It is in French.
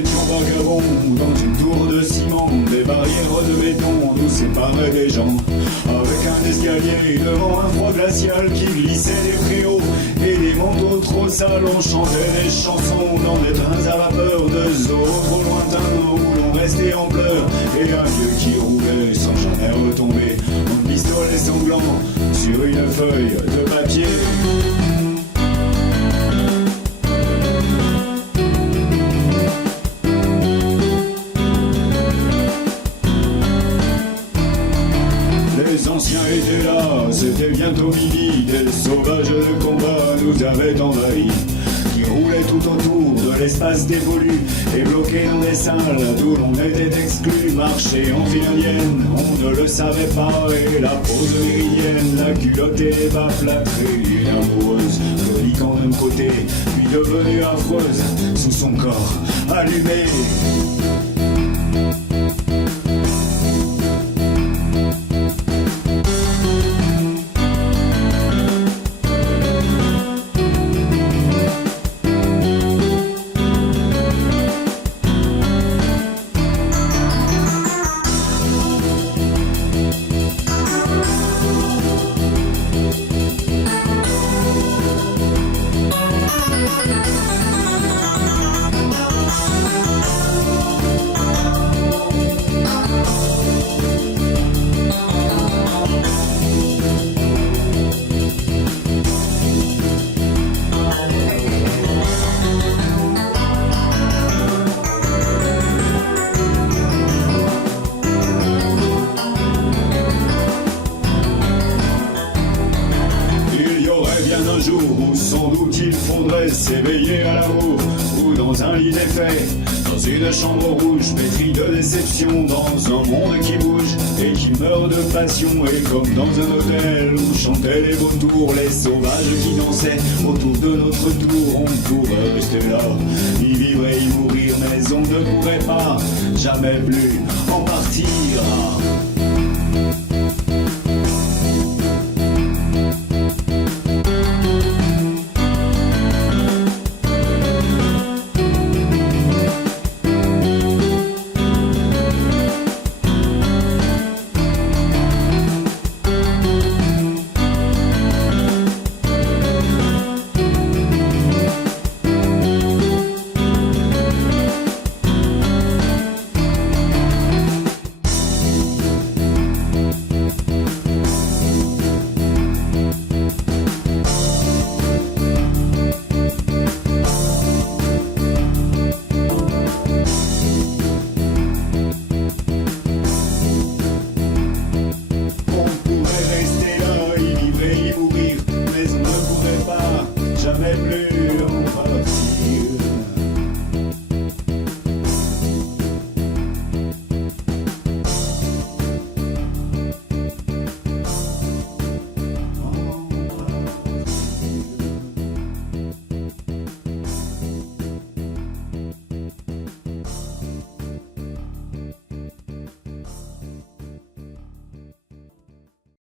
étions vagabonds dans une tour de ciment. Des barrières de béton nous séparaient des gens. Avec un escalier devant un froid glacial qui glissait des préaux et des manteaux trop sales, on chantait des chansons dans des trains à vapeur de zoo trop lointains où l'on restait en pleurs. Et un vieux qui roulait sans jamais retomber, un pistolet sanglant sur une feuille de papier. Les anciens étaient là, c'était bientôt midi. Des sauvages de combat nous avaient envahis, qui roulaient tout autour de l'espace dévolu et bloqués dans des salles d'où l'on était exclu. Marcher en file indienne, on ne le savait pas. Et la pose méridienne, la culotte et les bas plâtrés d'une amoureuse, coliquant d'un côté, puis devenue affreuse sous son corps allumé. Un jour où sans doute il faudrait s'éveiller à l'amour, ou dans un lit défait, dans une chambre rouge pétrie de déception, dans un monde qui bouge et qui meurt de passion. Et comme dans un hôtel où chantaient les vautours, les sauvages qui dansaient autour de notre tour, on pourrait rester là, y vivre et y mourir, mais on ne pourrait pas jamais plus en partir.